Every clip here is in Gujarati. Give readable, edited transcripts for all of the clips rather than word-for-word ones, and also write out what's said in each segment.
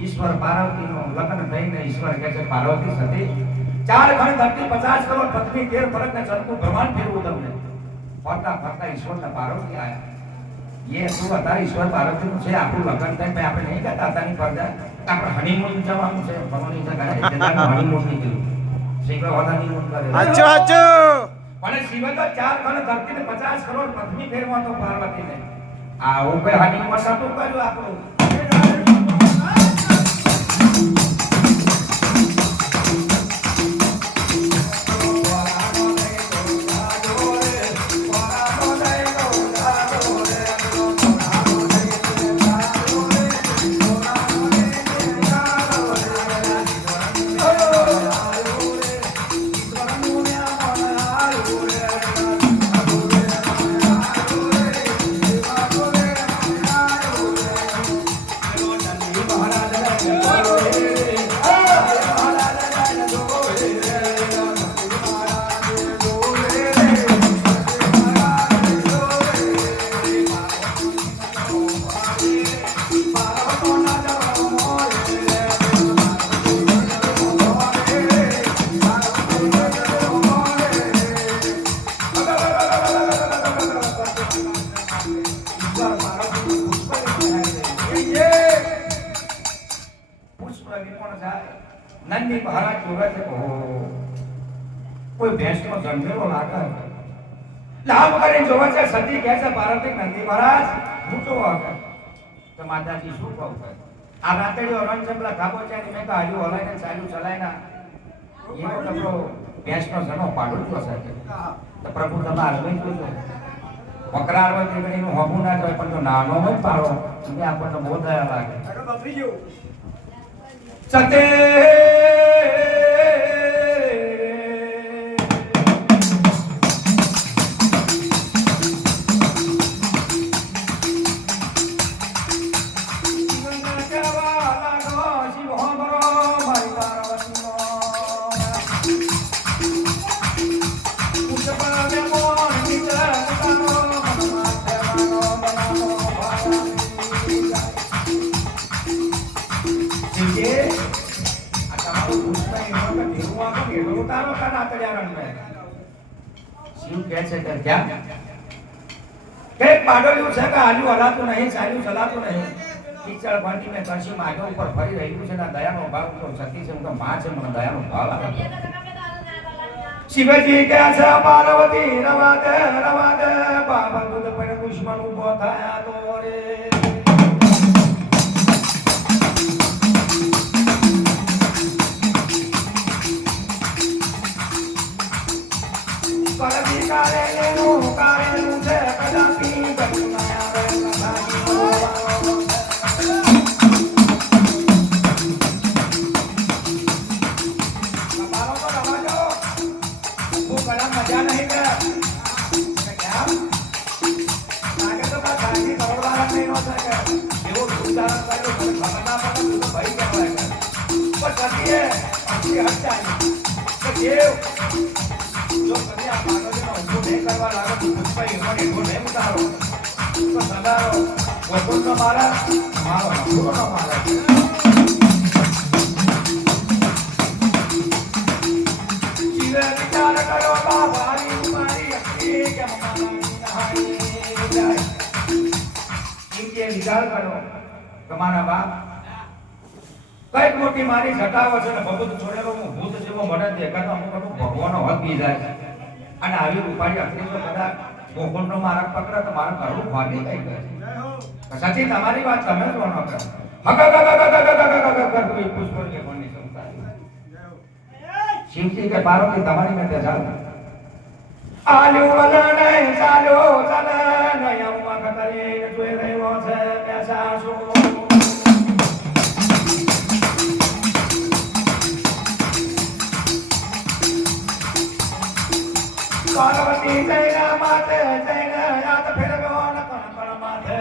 ईश्वर पार्वती नो लग्न થઈને ઈશ્વર કહે છે પાર્વતી સતી ચાર ઘણ ધરતી 50 કરોડ પૃથ્વી 13 ફરક ને ચંદુ બ્રહ્માંડ ફેરવું તમને ફરતા ફરતા ઈશ્વર ને પાર્વતી આયા ये તું અત્યારે ઈશ્વર પાર્વતી નું છે આપણું લગ્ન થાય ભાઈ આપણે નહીં કહેતા તાની પરજા આપણે હનીમૂન જવાનું છે ભગવાનની જગ્યાએ જેદાનો હનીમૂન નીકળ્યું શીખો હોતા હનીમૂન કરે હાચો હાચો પણ શિવ તો ચાર ઘણ ધરતી ને 50 કરોડ પૃથ્વી ફેરવા તો પાર્વતી ને આ ઉપર હનીમૂન સાતું કર્યું આપણું नंदी महाराज जोगा थे कोई भैंस नो जन्मेलो लागा लाभ करे जोगा छे सती कैसे पार्वती नंदी महाराज झूठो आकर तो माताजी શું કહું આ રાતેડો રણચંદ્ર ખાબો છે ને મે તો હાલ્યું હલાઈને ચાલ્યું ચલાયના એનો તપરો ભેંસ નો જનો પાડો છો સાહેબ તો પ્રભુ તમે આલમે જોજો વકરારવા દીકરી નું હબુ ના જાય પણ જો નાનો હોય પાડો એટલે આપણને બહુ દયા લાગે અરે બકરી ગયો સતે शिव कैसे कर क्या कई पाडोलियों से का आलू हलातो नहीं चालू चलातो नहीं कीचड़ बांधी में काशी मागे ऊपर फरी रही છે ના દયાનો ભાવ તો સતી છે ઉનका માં છે મને દયાનો ભાવ આવે શિવજી કે છે પાર્વતી રવા દે બાબા દૂધ પર દુશ્મન ઉભો થયા તો રે કરવી કારેલું છે કદાપી બદલાયા રે કથાજી તમારો તો રવાજો હું કડા મજા નહીં કરે क्या आगे तो का गाड़ी करोड़वाला नहीं हो सके एवो सुधार करो खबर ना पड़े तो भाई क्या होएगा बस सती है आपकी हट जाए तो देव जो कभी आप मानो जो उनको नहीं करवा लगा तो कुछ भाई उन्होंने वो नहीं उतारो तो सदारो वो कौन ना मारा मारो हमको ना मारा जीवे विचार करो बाबारी तुम्हारी अक्की के ममानी नहाई जाए इनके विचार करो તમારા બાપ કઈ મોટી મારી જટાવ છે ને ભગત છોડેલો હું ભૂત જેવો મળે દેખાતો અમુક અમુક ભગવાનનો હક બી જાય અને આવી ઉપાડી અકલી તો કદાચ ગોકુળનો માર્ગ પકડે તો મારું ઘરું ભાગી કઈ ગયું સાચી તમારી વાત તમે જ વણો કરો હક પુષ્પર કે કોની ક્ષમતા શિવજી કે પાર્વતી તમારી મેં ચાલ આલુ વલણ ચાલો ચાલે નયમ કતરી જોઈ રહ્યો છે મેસાસો પાર્વતી જૈના માતે જૈના યાદ ફેરવ્યો ન કણ માથે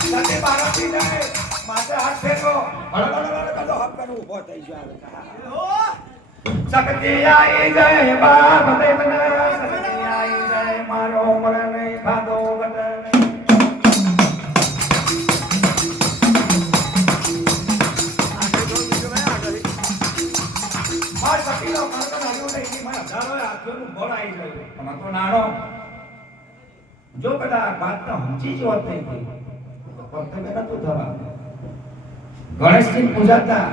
સતી પાર્વતી જૈ માથે હાથ ફેરવ્યો હળગળ હપ કરું ઊભો થઈ ગયો શક્તિ આઈ જય બાપ દેવને શક્તિ આઈ જય મારો મરને ખાધો બદને આ શક્તિનો કાંતો નાનો નહીં મારા હજારો આંખોનું બળ આવી ગયું પણ તો નાનો જો કદાચ વાત સમજી જ હોત નહીં તો કર્તવ્ય નતું થવા ગણેશની પૂજા હતા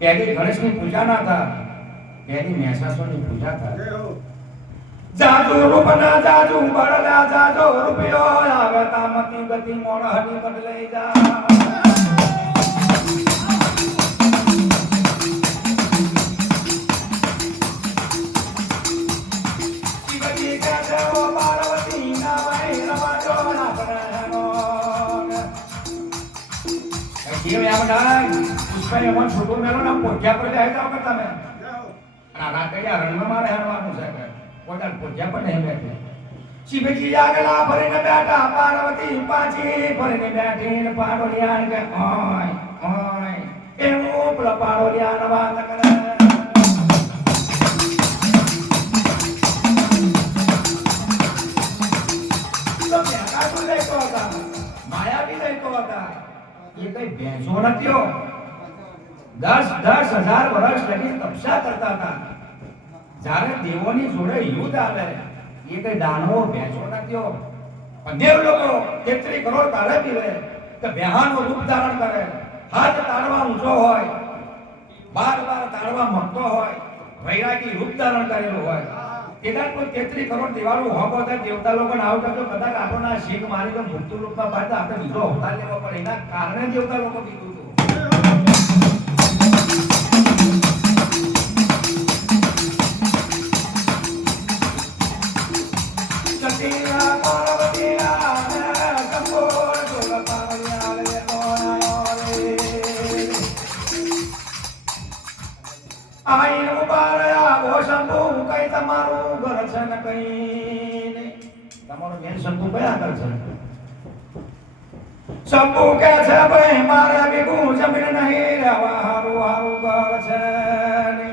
પહેલી ગણેશની પૂજા ના હતા પહેલી મહેસાસુરની પૂજા હતા જાદુ રૂપના જાદુ બળના જાદુ રૂપિયો આવે તામતી ગતિ મોણ હડી બદલે જા શિવજી કે દેવો પાર્વતી ના વૈ રવાજો ના બનનો કેમ આમ ડાય પુષ્પાએ મન છોટો મેલો ના પોઠ્યા પર જાય તો કરતા મે અને રાતડિયા રણમાં મારે હરવાનું છે કે પોતા પોઠ્યા પર નહીં બેઠે શિવજી આગલા ભરીને બેઠા પાર્વતી પાછી ભરીને બેઠી ને પાડોલિયાન કે ઓય ઓય એવું પેલા પાડોલિયાન વાત કરે તો મેકા તો લેતો હતા માયા બી લેતો હતા ये कई भैंसो નથી હો 10,000 વર્ષ લગી તપસ્યા કરતા હતા જ્યારે દેવોની જોડે યુદ્ધ આવે એ કઈ દાનવો ભેંસો નથી હો પણ દેવ લોકો 33 કરોડ કાળે પીવે કે બેહાનો રૂપ ધારણ કરે હાથ તાળવા ઊંચો હોય બાર તાળવા મકતો હોય વૈરાગી રૂપ ધારણ કરેલું હોય કદાચ કોઈ 33 કરોડ દેવાળું હોબો થાય દેવતા લોકોને આવતા તો કદાચ આપણના શીખ મારી તો મુક્ત રૂપમાં પાડતા આપણે બીજો અવતાર લેવો પડે એના કારણે દેવતા લોકો કીધું હતું સતીના પાર્વતીના કંબોળ જોગ પાવલિયા લે આઈન ઉબારયા વો શંભુ કઈ તમારું ઘર છે ને કઈ ને તમારો મેન શંભુ કયા ઘર છે શંભુ કે છે ભાઈ મારે વિગુ જમીન નહીં રહેવા હારું હારું ઘર છે ને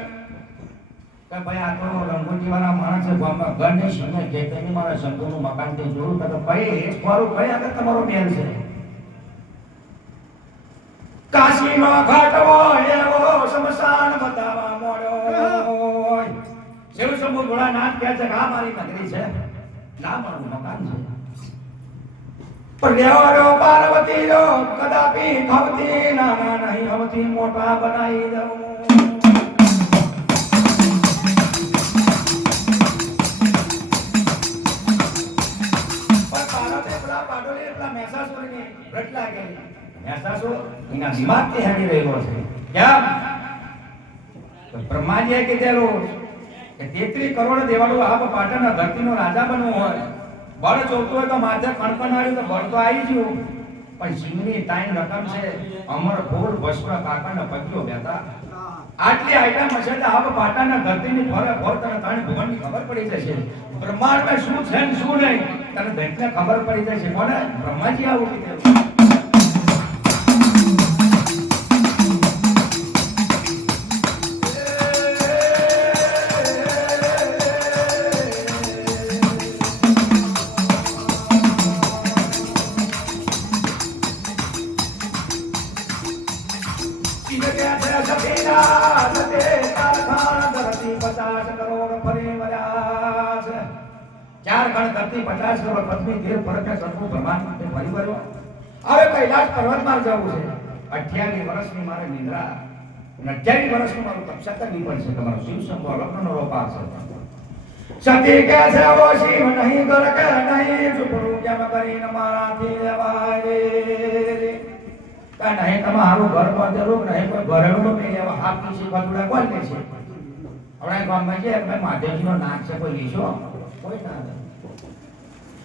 કે ભાઈ આ તો રંગોજી વાળા માણસ છે ગામમાં ઘર નહીં સમય કે તેની મારા શંભુનું મકાન તે જોયું તો ભાઈ મારું કયા ઘર તમારો મેન છે કાશીમાં ઘાટવો એવો શમશાન બતાવા મોડ્યો શિવ શંભુ ભોળાનાથ કહે છે કે આ મારી નગરી છે ના મારું મકાન છે પણ દેવરો પાર્વતી રો કદાપી ખવતી નાના નહીં હવતી મોટા બનાવી દઉં પણ પાર્વતી પેલા પાડોલી પેલા મહેસાસુરની રટલા ગઈ મહેસાસુર એના દિમાગથી હેડી રહ્યો છે કેમ તો બ્રહ્માજીએ કીધેલું કે 33 કરોડ દેવાળું આપ પાટણના ધરતીનો રાજા બનવું હોય બળ જોતું હોય તો માથે કણકણાયું તો બળ તો આવી ગયું પણ સિંહની ટાઈમ રકમ છે અમર ફૂલ વસ્ત્ર કાકાના પતિઓ બેઠા આટલી આઈટમ હશે તો આપ પાટણના ધરતીની ફરે ફર તને ત્રણ ભગવાનની ખબર પડી જશે બ્રહ્માંડમાં શું છે ને શું નહીં તને દૈત્યને ખબર પડી જશે કોને બ્રહ્માજી આવું કીધેલું ચાર ગણ ધરતી 50 કરોડ પત્ની દેવ ફરકે સરખું બ્રહ્માંડ તે ફરી વર્યો હવે કૈલાસ પર્વતમાં જવું છે 28 વર્ષની મારે નિદ્રા 28 વર્ષનું મારું તપસ્યા કરવી પડશે તમારો શિવ શંભુ લગ્નનો રોપાર છે સતી કે છે ઓ શિવ નહીં ઘર કે નહીં ઝૂપડું કેમ કરીને મારાથી લેવાય કા નહીં તમારું ઘર બાંધેલું નહીં કોઈ ઘરેલું નહીં લેવા હાથની શીખવાડુડા કોણ લે છે હવે ગામમાં છે ભાઈ મહાદેવજીનો નાક છે કોઈ લીશો કોઈ ના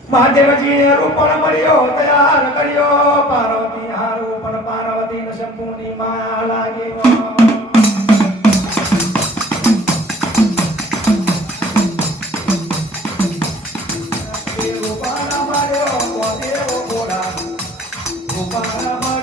મહાદેવજી રૂપણ મળ્યો તૈયાર કર્યો પાર્વતી હારું પણ પાર્વતી ને શંભુની માયા લાગી રૂપાણા માર્યો દેવો ઘોડા રૂપાણા